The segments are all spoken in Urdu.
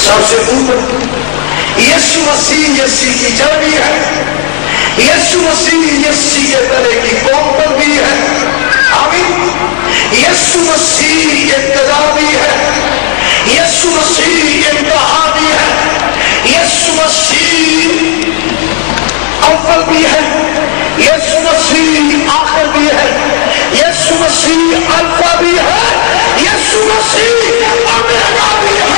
سب سے اوپر یسوع مسیح یسی کی جڑ بھی ہے، یسوع مسیح یسی کے تلے کی قوم پر بھی ہے، آمین۔ یسوع مسیح ابتدا بھی ہے، یسوع مسیح انتہا بھی ہے، یسوع مسیح اول بھی ہے، یسوع مسیح آخر بھی ہے، یسوع مسیح الفا بھی ہے، یسوع مسیح اومیگا بھی ہے۔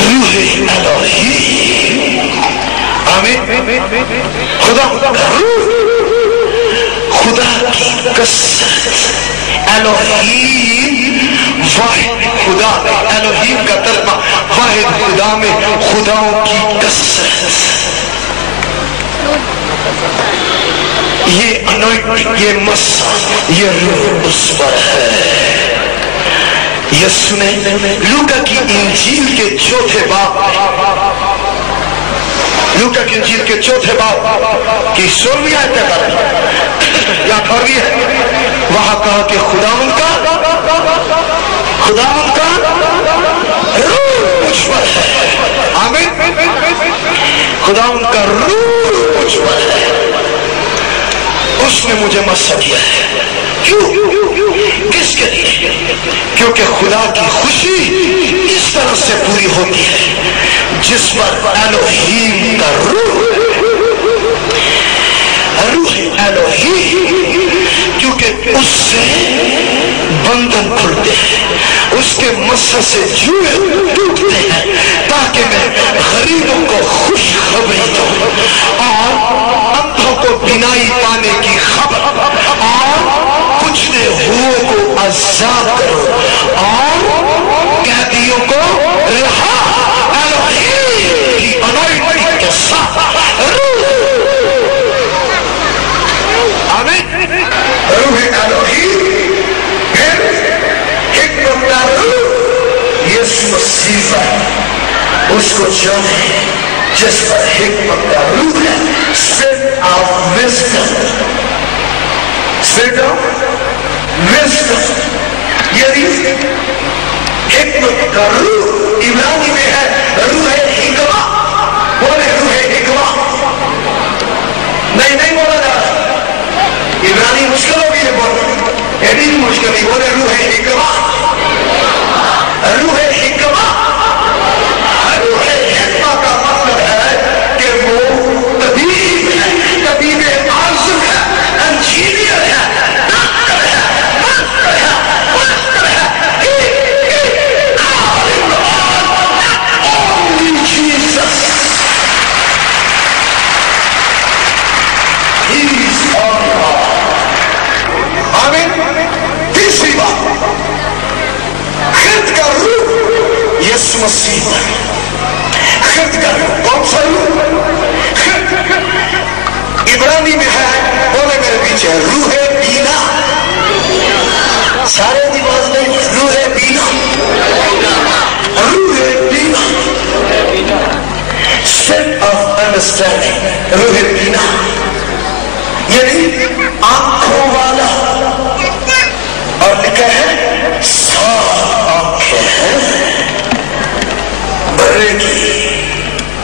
روح الہی، آمین۔ خدا کی کثرت، الہیم واحد خدا، الہیم کا ترجمہ واحد خدا میں خداؤں کی کثرت۔ یہ انوائنٹنگ، یہ مسا، یہ روح اس پر ہے۔ یسوع نے لوکا کی انجیل کے چوتھے باب، لوکا کی انجیل کے چوتھے باب کی 16ویں آیت پر یا 18ویں ہے، وہاں کہا کہ خداوند کا روح مجھ پر ہے، آمین۔ خداوند کا روح مجھ پر ہے، اس نے مجھے مسا کیا ہے۔ کیوں؟ کس کے لیے؟ کیونکہ خدا کی خوشی اس طرح سے پوری ہوتی ہے جس پر الہیم کا روح الہی، کیونکہ اس سے بندھن کھلتے ہیں، اس کے مسا سے جوئے ٹوٹتے ہیں، تاکہ میں غریبوں کو خوشخبری دوں اور اندھوں کو بینائی پانے کی خبر، اور کچھنے ہوئے کو عذاب کرو اور قیدیوں کو رہا۔ الہی کی انوائنٹنگ کے ساتھ روح الہی، پھر حکمت کا روح یسوع مسیح پر، اس کو جانے جس پر حکمت کا روح ہے، spirit of wisdom, spirit of wisdom, یعنی حکمت کا روح عبرانی میں ہے روح حکمہ، بولے روح حکمہ، نہیں بولا جا رہا، عبرانی مشکل ہوگی یہ بولنا، یہ بھی مشکل نہیں، بولے روح حکمہ، روح حکمہ، روح حکمہ کا مطلب ہے کہ وہ طبیب ہے، طبیب عاظم ہے، انجینئر ہے، ڈاکٹر ہے، ماسٹر ہے، ماسٹر ہے، only Jesus. He is all God. آمین۔ تیسری بات، خرد کا روح یسوع مسیح پر، خرد کا روح کون سا روح؟ عبرانی میں ہے، بولے میرے پیچھے، روح بینا، سارے دیواز میں روح بینا، روح بینا، سیٹ آف انڈرسٹینڈنگ، روح بینا یعنی آنکھوں والا، اور لکھا ہے سات آنکھیں ہیں برے کی،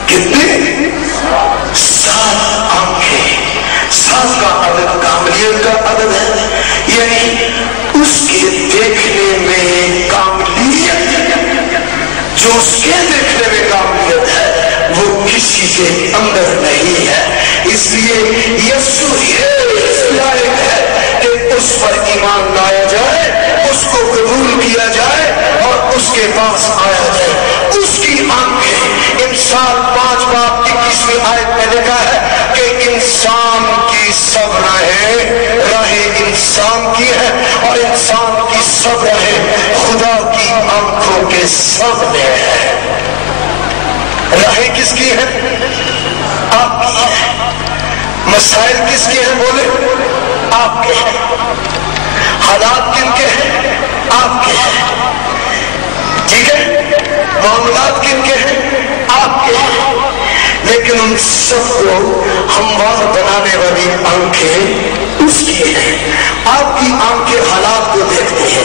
کتنے؟ سات آنکھیں، سات کا عدد کاملیت کا عدد ہے، یعنی اس کے دیکھنے میں کاملیت، جو اس کے دیکھنے میں کاملیت ہے وہ کسی کے اندر نہیں ہے۔ اس لیے یسوع اس لائق ہے کہ اس پر ایمان راہیں انسان کی ہے اور انسان کی سب راہیں خدا کی آنکھوں کے سامنے ہے. راہیں کس کی ہے؟ آپ کی ہے. مسائل کس کے ہیں؟ بولے آپ کے ہیں. حالات کن کے ہیں؟ آپ کے ہیں. ٹھیک ہے؟ معاملات کن کے ہیں؟ آپ کے ہیں. لیکن ان سب کو ہموار بنانے والی آنکھیں اس کی ہیں. آپ کی آنکھیں حالات کو دیکھتی ہیں.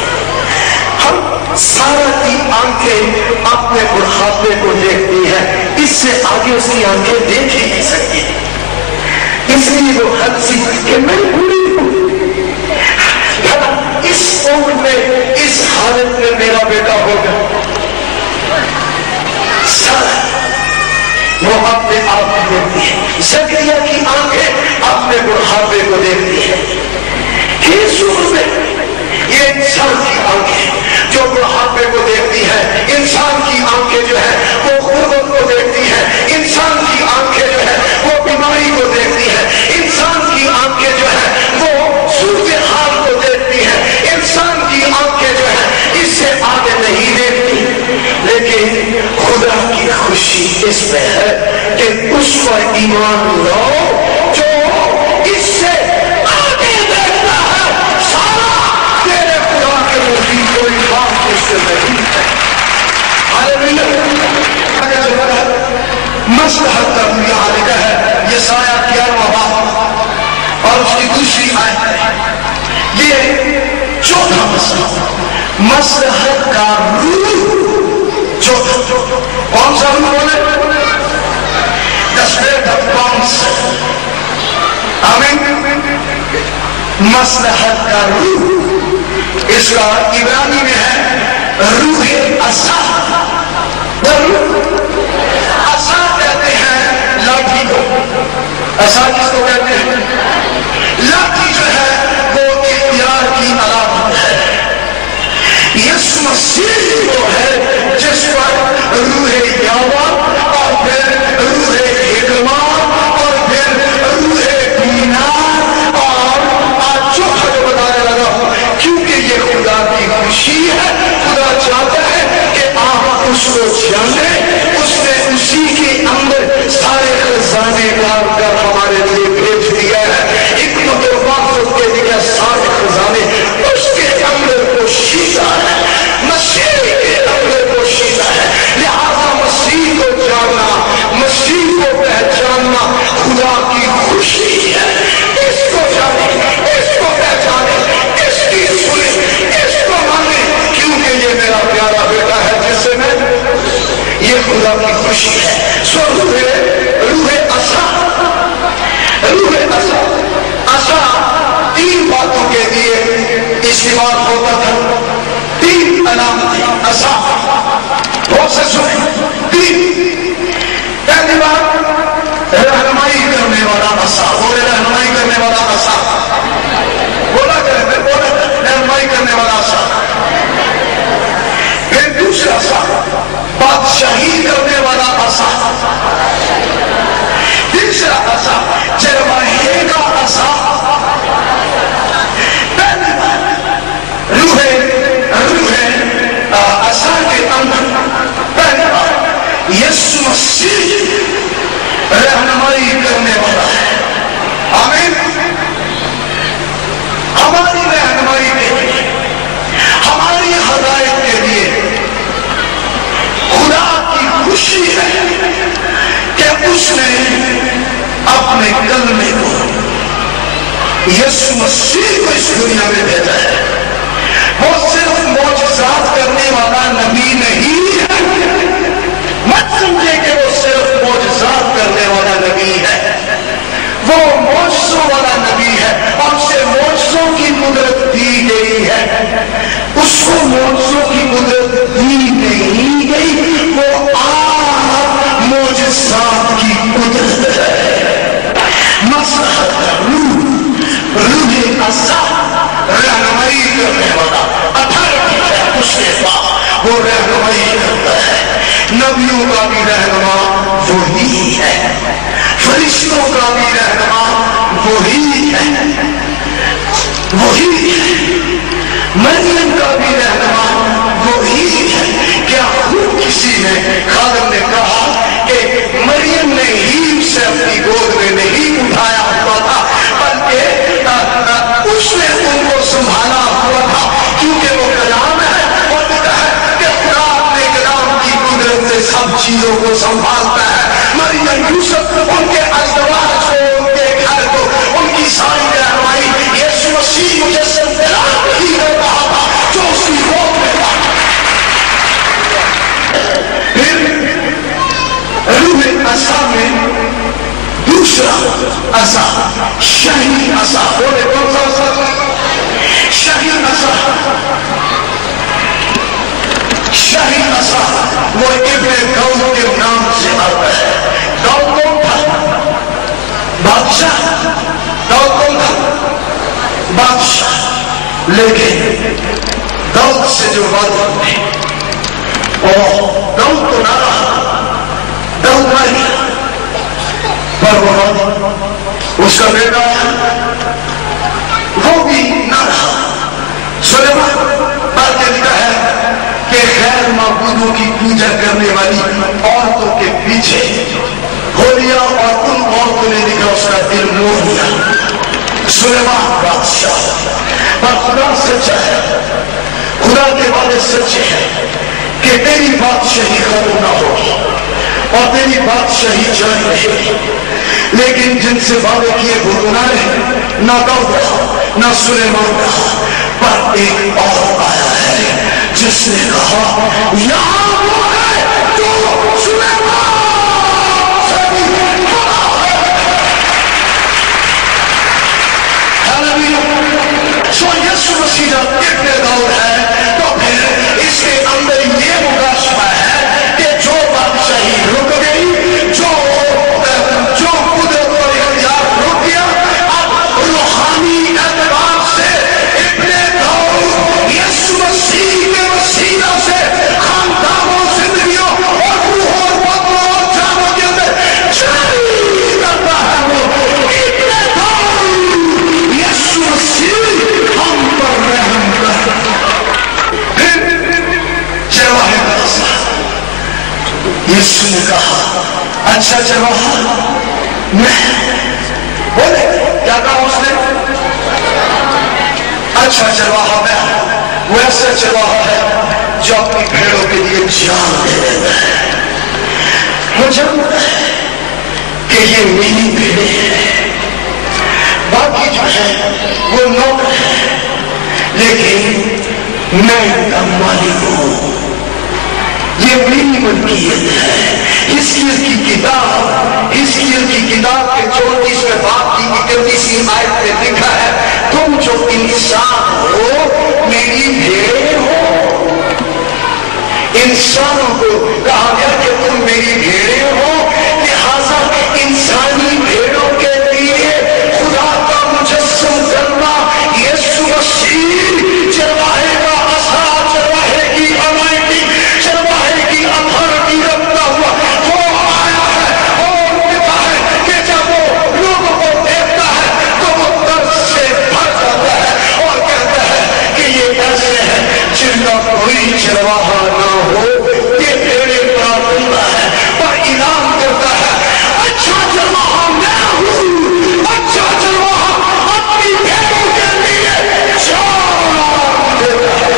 ہم سارا کی آنکھیں اپنے بڑھاپے کو دیکھتی ہیں. اس سے آگے اس کی آنکھیں دیکھ ہی نہیں سکتی. اس لیے وہ حد سی کہ میں بوڑھی ہوں. اس عمر میں اس حالت میں میرا بیٹا ہوگا. وہ اپنے آپ کو دیکھتی ہے. زکریا کی آنکھیں اپنے بڑھاپے کو دیکھتی ہے. اس عمر میں یہ انسان کی آنکھیں جو بڑھاپے کو دیکھتی ہے. انسان کی آنکھیں جو ہے وہ غربت کو دیکھتی ہے. انسان کی آنکھیں جو ہے وہ بیماری کو دیکھتی ہے. انسان کی آنکھیں جو ہے وہ صورتحال کو دیکھتی ہے. انسان کی آنکھیں جو ہے اس سے آگے نہیں دیکھتی. لیکن خدا کی خوشی اس میں ہے کہ اس پر ایمان لاؤ جو اس سے آگے دیکھتا ہے. سارا تیرے خدا کے نزدیک کوئی بات مشکل نہیں ہے. مصلحت کا مطالعہ ہے یسایہ 11واں باب اور اس کی دوسری آیت. یہ چوتھا مسئلہ مصلحت کا روح. چوتھا کون سا روح بولے؟ The spirit of counsel. آمین. مصلحت کا روح اس کا عبرانی میں ہے روح عصا. عصا کہتے ہیں لاٹھی کو. عصا کس کو کہتے ہیں؟ لاٹھی جو ہے وہ اختیار کی علامت ہے. یسوع مسیح وہ ہے جس پر روح یہوہ اور پھر روح حکمت اور پھر روح بینا اور چوتھا جو بتانے لگا ہوں کیونکہ یہ خدا کی خوشی ہے. خدا چاہتا ہے کہ آپ اس کو جانیں. اس نے اسی کے اندر سارے خزانے کار کر ہمارے لیے بھیج دیا ہے. حکمت و معرفت کے لیے سارے خزانے اس کے اندر پوشیدہ ہے. مسیح کے اندر پوشیدہ ہے. لہذا مسیح کو جاننا مسیح کو پہچاننا خدا کی خوشی ہے. اس کو جانے اس کو پہچانے اس کی سنیں اس کو مانے کیونکہ یہ میرا پیارا بیٹا ہے جس سے میں یہ خدا کی خوشی ہے. سو روح عصا عصا 3 باتوں کے لیے استعمال ہوتا تھا. 3 علامتیں عصا بہت سے سنیں. 3 پہلی بات رہنمائی کرنے والا عصا. بولے رہنمائی کرنے والا عصا. بولا کرے بولا رہنمائی کرنے والا عصا. پھر دوسرا عصا بادشاہی کرنے والا عصا. تیسرا عصا چرواہے کا عصا. پہلی بات روح عصا کے اندر پہلی بات یسوع مسیح رہنمائی کرنے والا ہے. آمین. ہماری رہنمائی کے لیے ہماری ہدایت کے لیے خدا کی خوشی ہے کہ اس نے اپنے کلمے کو یسوع مسیح کو اس دنیا میں بھیجا ہے. وہ صرف معجزات کرنے والا نبی نہیں ہے. مت سمجھے کہ وہ صرف معجزات کرنے والا نبی ہے. وہ معجزوں والا نبی ہے اور اسے معجزوں کی قدرت دی گئی ہے. اس کو معجزوں کی قدرت دی نہیں گئی. وہ آپ معجزات کی قدرت ہے. مصلحت کا روح عصا رہنمائی کرنے والا. اتھارٹی ہے اس کے پاس. وہ رہنمائی کرتا ہے. نبیوں کا بھی رہنما وہی ہے. فرشتوں کا بھی رہنما وہی ہے. وہی ہے، مریم کا بھی رہنما وہی ہے۔ کیا خود کسی نے خادم نے کہا کہ مریم نے ہی سے اپنی گود میں نہیں اٹھایا ہوا تھا، بلکہ اس نے ان کو سنبھالا ہوا تھا، کیونکہ وہ کلام ہے اور کہتا ہے کہ خدا اپنے کلام کی قدرت سے سب چیزوں کو سنبھالتا ہے۔ مریم یوسف ان کے ازدواج کو، ان کے گھر کو، ان کی ساری رہنمائی یسوع مسیح مجسم کلام ہی کر رہا تھا جو اس کی گود میں تھا۔ پھر روح عصا میں دوسرا عصا، شہی عصا، بولے کون سا عصا؟ شہی عصا۔ شہی عصا وہ ابن داؤد کے نام سے آتا ہے۔ داؤد کون تھا؟ بادشاہ۔ داؤد کون تھا؟ بادشاہ۔ لیکن داؤد سے جو وعدہ ہوئے داؤد تو نہ رہا، داؤد مر گیا، پر وہ اس کا بیٹا وہ بھی نہ رہا، سلیمان۔ بات لکھتا ہے کہ غیر معبودوں کی پوجا کرنے والی عورتوں کے پیچھے ہو لیا اور ان عورتوں نے لکھا اس کا دل موڑ لیا۔ سلیمان بادشاہ، پر خدا سچا ہے، خدا کے وعدے سچے ہیں کہ تیری بادشاہی ختم نہ ہوگی اور تیری بادشاہی جاری رہے گی۔ لیکن جن سے وعدے کیے وہ نہ رہے، نہ داؤد رہا، نہ سلیمان رہا، پر ایک اور آیا ہے جس نے کہا یہاں وہ ہے جو سلیمان سے بھی بڑا ہے۔ ہاللیلویا۔ سو یسوع مسیح جب ابن داؤد ہے تو پھر اس کے اندر یہ مقدمہ ہے کہ جو بادشاہی رک گئی، جو قدرت اور اختیار رک گیا، اب روحانی اعتبار سے ابن داؤد یسوع مسیح کے وسیلہ سے خاندانوں، زندگیوں اور روحوں اور بدنوں اور جانوں کے اندر جاری کرتا ہے۔ وہ ابن داؤد یسوع مسیح ہم پر رحم کرتا ہے۔ پھر چرواہے کا مسئلہ، یسوع نے کہا اچھا چرواہا میں، بولے کیا کہا اس نے؟ اچھا چرواہا میں، وہ ایسا چرواہا ہے جو اپنی بھیڑوں کے لیے جان دے دیتا ہے۔ مجھے پتا ہے کہ یہ میری بھیڑیں ہیں، باقی جو ہے وہ نوکر ہے، لیکن میں ان کا مالک ہوں، یہ میری ملکیت ہے۔ حزقیل کی کتاب کے 34ویں باب کی 31ویں آیت میں لکھا ہے تم جو انسان ہو میری بھیڑیں ہو۔ انسانوں کو کہا گیا کہ تم میری بھیڑیں ہو، لہذا انسانی بھیڑوں کے لیے خدا کا مجسم کرنا یسوع مسیح چرواہے کا عصا، چرواہے کی امانتی، چرواہے کی اتھارٹی رکھتا ہوا وہ آیا ہے اور کہتا ہے کہ جب وہ لوگوں کو دیکھتا ہے تو وہ درد سے بھر جاتا ہے اور کہتا ہے کہ یہ ایسے ہیں جن کا کوئی چرواہا نہ ہو، یہ بھیڑیں کا بندہ ہے، پر اعلان کرتا ہے اچھا چرواہا میں ہوں، اچھا چرواہا اپنی بھیڑوں کے لیے جان دیتا ہے۔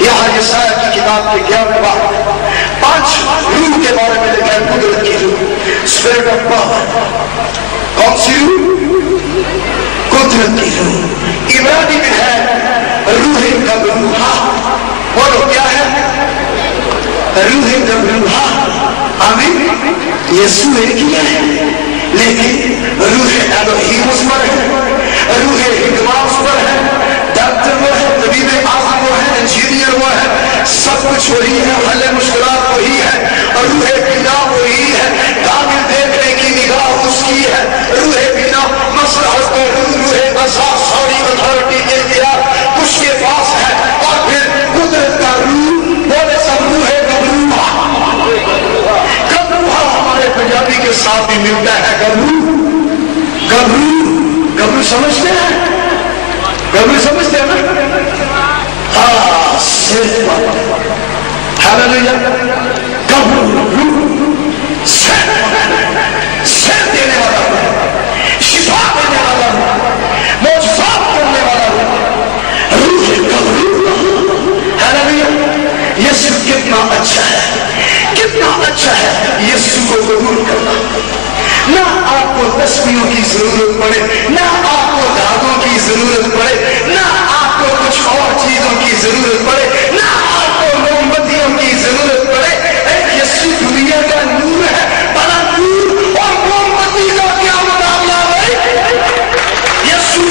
یہاں یسایہ کی کتاب کے 11ویں باب 5 روح کے بارے میں لکھا ہے، قدرت کی روح، اسپرٹ آف پاور۔ کون سی روح؟ قدرت کی روح۔ عبرانی میں ہے روح القدوس۔ بولو کیا ہے؟ روح القدوس۔ آمین۔ یسوع ایک ہی ہے، لیکن روح الوہیم اس پر ہے، روح حکمت اس پر ہے، ڈاکٹر وہ ہے، طبیب اعظم وہ ہے، انجینئر وہ ہے، سب کچھ وہی ہے، حل مشکلات وہی ہے، روح بینا وہی ہے، کامل دیکھنے کی نگاہ اس کی ہے، روح بینا مصلحت کو، روح عصا ساری اتھارٹی کے اختیار اس کے پاس ہے، اور پھر قدرت کا روح، بولے سب روح گبروہا۔ گبروہا ہمارے پنجابی کے ساتھ بھی ملتا ہے، گبرو گبرو سمجھتے ہیں؟ گبرو سمجھتے ہیں نا؟ ہاں صرف ہاللیلویا گبرو سر دینے والا ہوں، شفا دینے والا ہوں، معجزات کرنے والا ہوں، روح گبرو ہاللیلویا۔ یسوع کتنا اچھا ہے، کتنا اچھا ہے یسوع کو قبول کرنا۔ نہ آپ کو تسبیحوں کی ضرورت پڑے، نہ آپ کو دھاگوں کی ضرورت پڑے، نہ آپ کو کچھ اور چیزوں کی ضرورت پڑے، نہ آپ کو موم بتیوں کی ضرورت پڑے۔ یسوع دنیا کا نور ہے، بڑا نور اور موم بتی کا کیا مقابلہ ہے؟ یسوع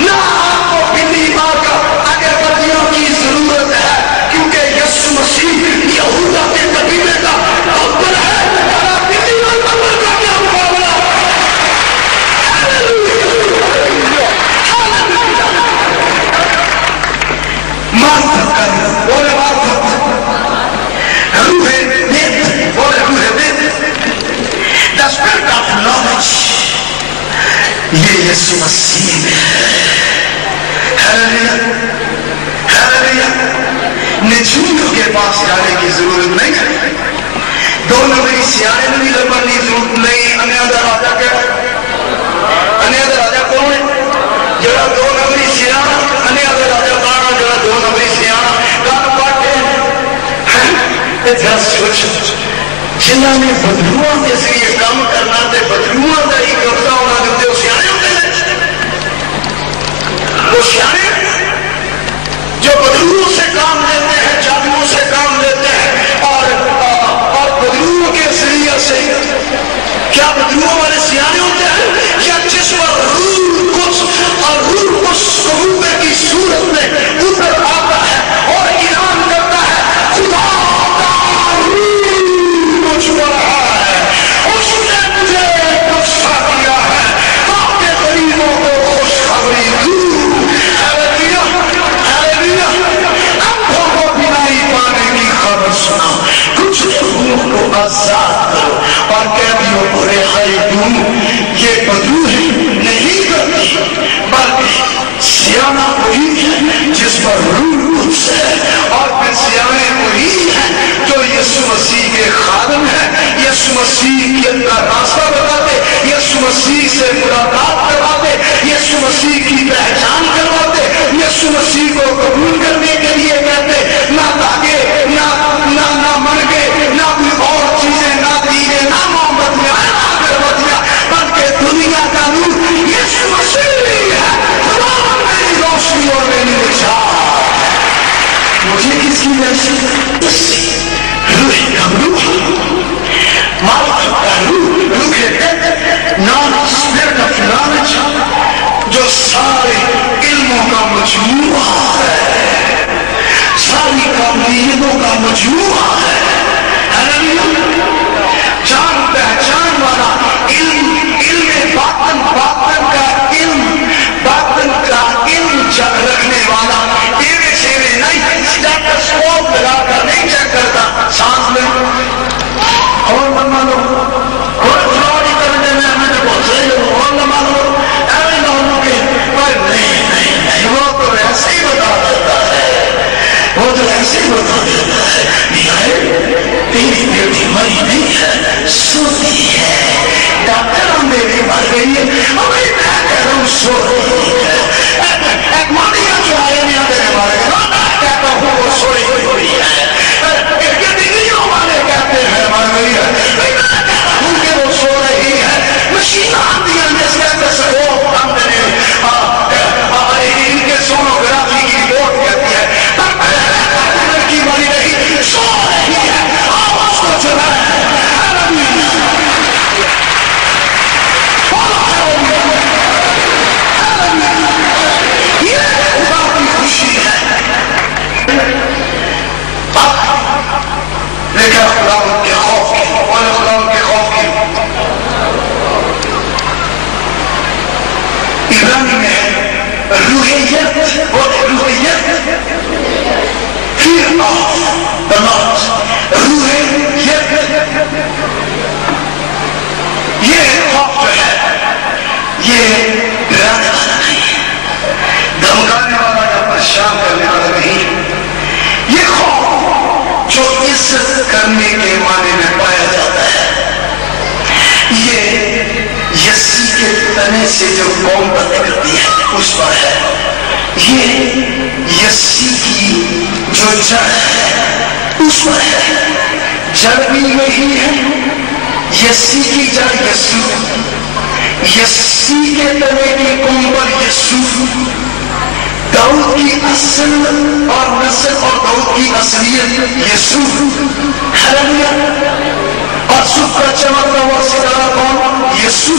نہ آپ کو بلی مار کا اگربتیوں کی ضرورت ہے، کیونکہ یسوع مسیح یہودا کے قبیلے کا ابر ہے۔ بلی اور ابر کا کیا مقابلہ؟ معرفت کر، بولے معرفت، روح وید، بولے روح Veda, the spirit of knowledge، یہ یسوع مسیح میں ہے۔ ہاللیلویا ہاللیلویا۔ نجومیوں کے پاس جانے کی ضرورت نہیں ہے، دو نمبری سیانے میں بھی لڑنے کی ضرورت نہیں۔ انیادا راجا کیا ہے؟ انیادا راجا کون ہے؟ جڑا دو نمبری سیانا، انیادا راجا کانا جڑا دو نمبری سیانا کان پاٹے ہیں۔ اتنا سوچ جنہاں نے بدلوਆਂ کے ذریعے کام کرنا تے بدلوਆਂ دا ہی قبضہ ہونا دیتے ہو سیانے ہوتے ہیں۔ وہ سیانے جو بدلوؤں سے کام لیتے ہیں، جادوؤں سے کام لیتے ہیں، اور بدلوؤں کے ذریعے سے کیا بدلوؤں والے سیانے ہوتے ہیں؟ یا جس پر روح قدس اور روح قدس کبوتر کی صورت میں اتر آتا ہے اور اعلان کرتا ہے خدا کا روح مجھ پر ہے، اس نے مجھے بخشا دیا ہے تاکہ غریبوں کو خوشخبری دوں۔ ہاللیلویا ہاللیلویا۔ اندھوں کو بینائی پانے کی خبر سنا، کچھ روحوں کو آزاد کرو اور قیدیوں کو رہائی دوں۔ یہ بدلو نہیں کرتی بلکہ سیانا وہی ہے جس پر روح قدس ہے، اور پھر سیانے وہی ہیں جو یسوع مسیح کے خادم ہیں، یسوع مسیح کا راستہ بتاتے، یسوع مسیح سے ملاقات کرواتے، یسوع مسیح کی پہچان کرواتے، یسوع مسیح کو قبول کرنے کے لیے کہتے نہ داغے نہ مرگے نہ کوئی اور چیزیں، نہ دینے نہ موم بتیاں نہ اگربتیاں، بلکہ دنیا کا نور یسوع مسیح ہے۔ خدا میری روشنی اور میری نجات، مجھے کس کی وجہ؟ روح کا روح، معرفت کا روح، روح اسپرٹ آف نالج، جو سارے علموں کا مجموعہ ہے، ساری قابلیتوں کا مجموعہ ہے۔ جان پہچان والا علم، علم باطن، باطن کا علم، باطن کا علم رکھنے والا، تیرے شیرے نہیں اسٹیٹسکوپ لگا کر نہیں چیک کرتا سانس میں اور نہ مانو اور فراڈی کرنے میں ہمیں تو بہت صحیح ہو اور نہ مانو ایوے نہ ہو کہ نہیں وہ تو ایسے ہی بتا دیتا ہے، وہ تو ایسے ہی بتا دیتا ہے۔ تیری بیٹی مری نہیں ہے، سوتی ہے، ڈاکٹر میری مر گئی ہے، ابھی میں کہہ رہا ہوں سو رہی ہے۔ ایک مانیہ جو آئے نہیں آتے ہمارے کہتا ہوں وہ سوئی ہوئی ہے، ڈگریوں والے کہتے ہیں مر گئی ہے، میں کہتا ہوں کہ وہ سو رہی ہے۔ مشین آتی ہے جس کہتے سے وہ ہم نے ان کے سونوگرافی کی رپورٹ کہتی ہے لڑکی مری نہیں، سو رہی ہے، آواز کو چلائے۔ لیکن خداوند کے خوف کی، اور خداوند کے خوف کی عبرانی میں روحیت، بولے روحیت، fear of the Lord، روحیت قوم پر نکلتی ہے اس پر ہے. یہ یسی کی جو جڑ ہے اس پر ہے. جڑ بھی یہی ہے. یسی کی جڑ یسوع، یسی کے تنے کی قوم پر یسوع. داؤد کی اصل اور نسل اور داؤد کی اصلیت یسوع. ہلیلویا. اور صبح کا چمکتا ہوا ستارہ کون؟ یسوع.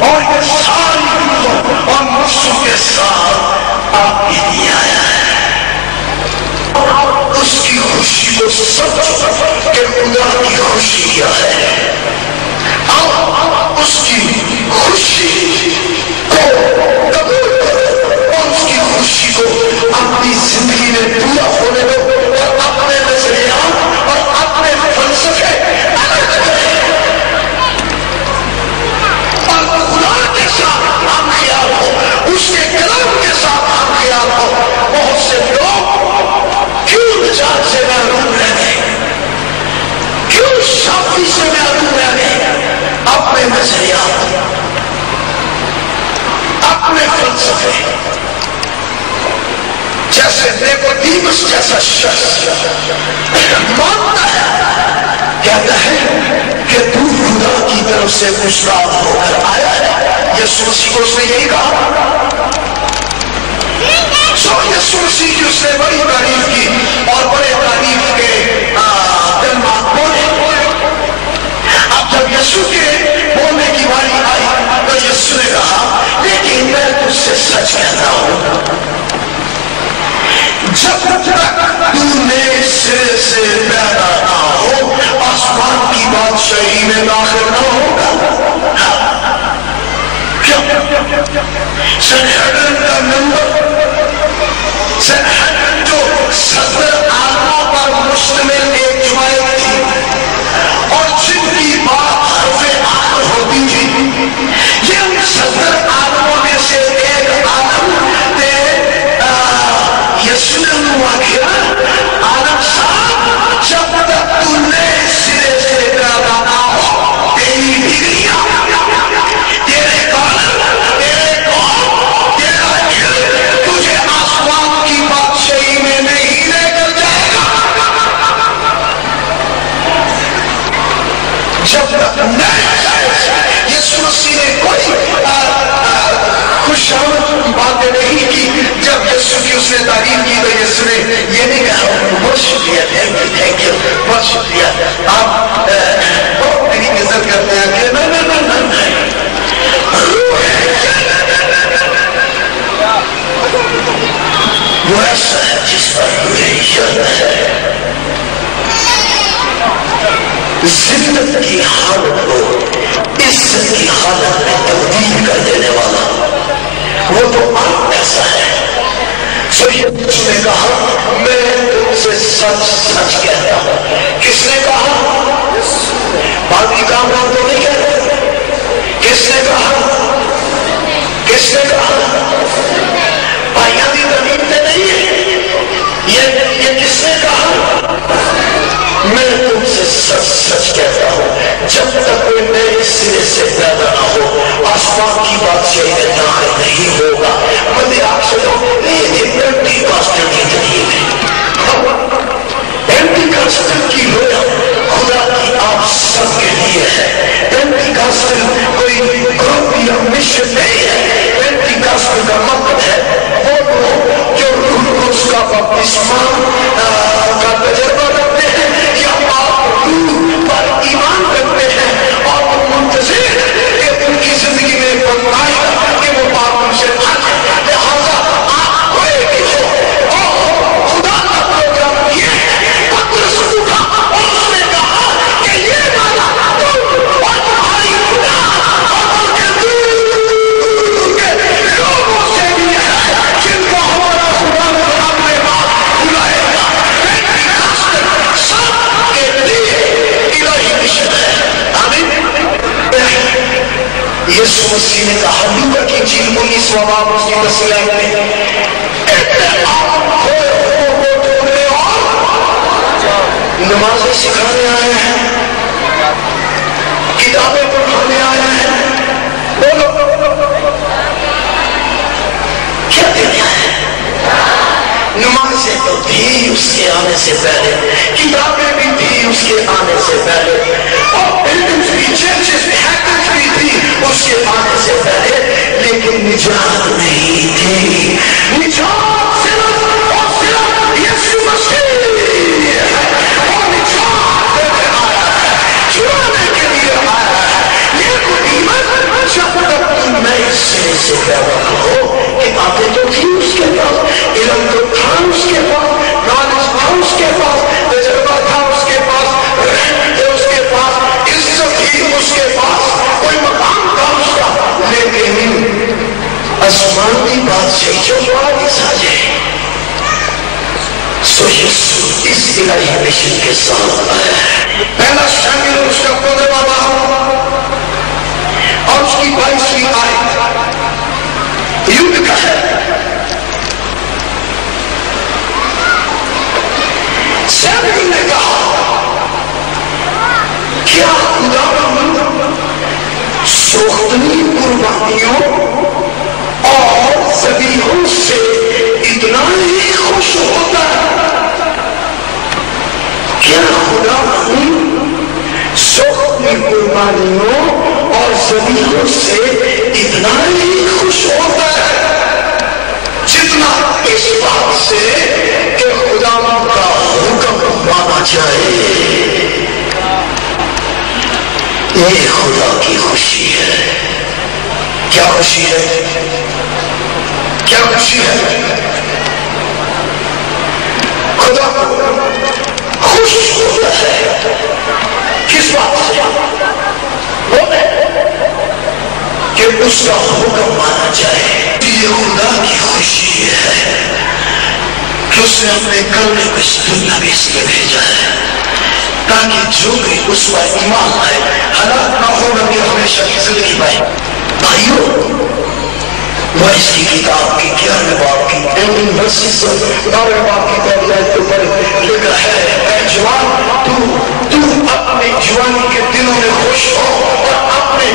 اور یہ ساری روحوں اور نفسوں کے ساتھ آپ کے لیے آیا ہے. اس کی خوشی کو سب کہ خدا کی خوشی کیا ہے. آپ اس کی خوشی کو قبول کرو اور اس کی خوشی کو اپنی زندگی میں پورا ہونے دو اور اپنے نظریات اور اپنے فلسفے الگ کریں اور خدا کے ساتھ ہم خیال ہو، اس کے کلام کے ساتھ ہم خیال ہو. بہت سے لوگ کیوں نجات سے محروم رہے، کیوں شادی سے محروم رہے؟ اپنے نظریات، اپنے فلسفے. جیسے نیکودیمس جیسا شخص مانتا ہے، کہتا ہے کہ تو خدا کی طرف سے مشتاق ہو کر آیا ہے. یسوع مسیح کو اس نے یہی کہا. یسوع مسیح کی اس نے بڑی تعریف کی اور بڑے تعریف کے کلمات بولے. اب جب یسوع کے بولنے کی باری آئی تو یسوع نے کہا لیکن میں تجھ سے سچ کہتا ہوں، جب تک تو نئے سرے سے پیدا نہ ہو آسمان کی بادشاہی میں داخل نہ ہوگا. کیوں؟ سنہدرن کا نمبر، سنہدرن جو صدر اعلیٰ پر مشتمل ایک جماعت تھی اور جن کی بات حرف آخر ہوتی تھی، یہ ان صدر عالموں میں سے ایک عالم تھے. یسوع نے ہوا کیا عالم صاحب، جب تک تو نئے سرے سے پیدا نہ ہو تیری ڈگریاں، تیرے کالم، تیرے قوم، تیرا علم تجھے آسمان کی بادشاہی میں نہیں لے کر جائے گا. جب تک نئے یسوع مسیح نے کوئی خوشامد باتیں نہیں کی. جب یسوع کی اس نے تعریف کی تو یسوع نے یہ نہیں کہا بہت شکریہ، تھینک یو، بہت شکریہ، آپ بہت میری عزت کرتے ہیں کہ وہ ایسا ہے جس پر ذلت کی حالت کو عزت کی حالت میں تبدیل کر دینے والا وہ تو آپ ایسا ہے. سو یسوع نے کہا میں تم سے سچ سچ کہتا ہوں. کس نے کہا؟ باقی کامران تو نہیں کہتے. کس نے کہا؟ کس نے کہا؟ بھائیاں بھی زمینتے نہیں ہے. یہ کس نے کہا؟ میں تم سے سچ سچ کہتا ہوں جب تک کوئی نئے سرے سے پیدا نہ ہو آسمان کی بادشاہی میں داخل نہیں ہوگا. بندے آپ سے لوگ یہ پینٹیکاسٹل کی دلیل ہے. پینٹیکاسٹل کی رویا خدا کی آپ سب کے لیے ہے. پینٹیکاسٹل کوئی گروپ یا مشن نہیں ہے. پینٹیکاسٹل کا مطلب ہے وہ لوگ جو روح القدس کا بپتسمہ کا تجربہ کرتے ہیں یا آپ روح پر ایمان کرتے ہیں اور وہ منتظر کہ ان کی زندگی میں بنائے کہ وہ پاک ان سے بھاگے. لہذا آپ کوئی بھی ہو خدا کا پروگرام یہ ہے. پترس اٹھا اور اس نے کہا کہ یہ مانا تم اور تمہاری خدا اور کے دور کے لوگوں سے بھی ہے جن کو ہمارا خدا اپنے بات بلائے گا. سب کے لیے الہی مشن ہے. آمین. یسوع مسیح نے کہا لوکا کی انجیل 19واں باب اس کی 10 آیت میں نمازیں سکھانے آئے ہیں، کتابیں پڑھانے آئے ہیں، کیا دیا ہے؟ نمازیں تو تھی اس کے آنے سے پہلے، کتابیں بھی تھی اس کے آنے سے پہلے، اور بلڈنگز بھی، چرچز بھی، ہیکلز بھی تھی اس کے آنے سے پہلے، لیکن نجات نہیں تھی۔ نجات صرف اور صرف یسوع مسیح ہے، اور نجات دینے آیا ہے، چھڑانے کے لیے آیا ہے۔ یہ کوئی ایمان جب تک میں اس سے پیدا ہو کہ باتیں تو تھی اس کے پاس، علم تو تھا اس کے پاس، نالج تھا اس کے پاس، تجربہ تھا اس کے پاس، رحم تھے اس کے پاس، عزت تھی اس کے پاس، کوئی مقام تھا اس کا، لیکن آسمانی بادشاہی جو واپس آ جائے، سو یسوع اس الہی مشن کے ساتھ آیا ہے۔ پہلا شامل اس کا پودے بابا اور اس کی 22ویں آیت یوں لکھا ہے، سامعین نے کہا کیا خداوند سوختنی قربانیوں اور ذبیحوں سے اتنا ہی خوش ہوتا ہے؟ کیا خداوند سوختنی قربانیوں اور ذبیحوں سے اتنا ہی خوش ہوتا ہے جتنا اس بات سے کہ خداوند کا حکم مانا جائے؟ یہ خدا کی خوشی ہے۔ کیا خوشی ہے؟ کیا خوشی ہے؟ خدا خوش ہوتا ہے کس بات سے؟ وہ کہ اس کا حکم مانا جائے۔ یہ خدا کی خوشی ہے کہ اس نے اپنے کلمے کو اس دنیا میں اس لیے بھیجا ہے تاکہ جو بھی اس پر ایمان آئے ہلاک نہ ہو بلکہ ہمیشہ کی زندگی پائے۔ بھائیو، وہ اس کی کتاب کی 11ویں باب کی 9 ورسز 9ویں باب کی پہلی آیت کے اوپر لکھا ہے، اے جوان، تو اپنے جوانی کے دنوں میں خوش ہو اور اپنے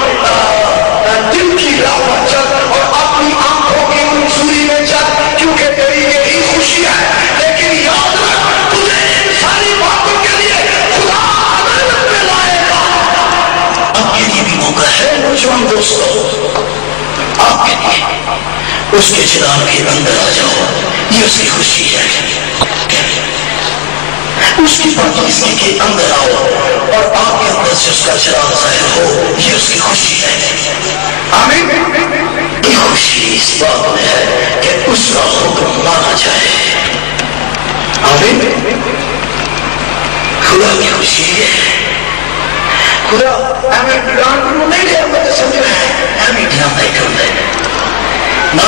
دل کی راہ پر چل اور اپنی آنکھوں کی منظوری میں چل، کیونکہ تیری یہی خوشی ہے۔ لیکن یاد رکھ، تجھے ان ساری باتوں کے لیے خدا عدالت میں لائے گا۔ آپ کے لیے بھی موقع ہے نوجوان دوستو، آپ کے لیے اس کے چراغ کے اندر آ جاؤ، یہ اس کی خوشی ہے۔ اس کی پاکیزگی کے اندر آؤ اور آپ کے اندر سے اس کا چراغ ظاہر ہو، یہ اس کی خوشی ہے۔ آمین۔ یہ خوشی اس بات میں ہے کہ اس کا حکم مانا جائے۔ آمین۔ خدا کی خوشی ہے۔ خدا ہمیں گرانٹ نہیں دے، ہمیں سمجھنا ہے، ہمیں دھیان نہیں کرتے۔ نہ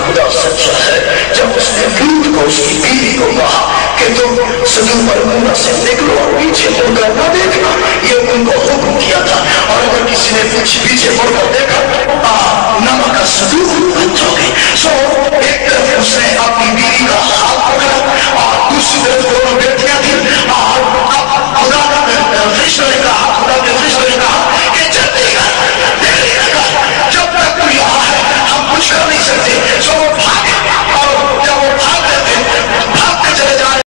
خدا سچا ہے۔ جب اس نے لوط کو، اس کی بیوی کو کہا کہ تم سدوم اور عمورہ سے نکلو اور پیچھے مڑ کر نہ دیکھنا، یہ ان کو حکم کیا تھا، اور اگر کسی نے پیچھے مڑ کر دیکھا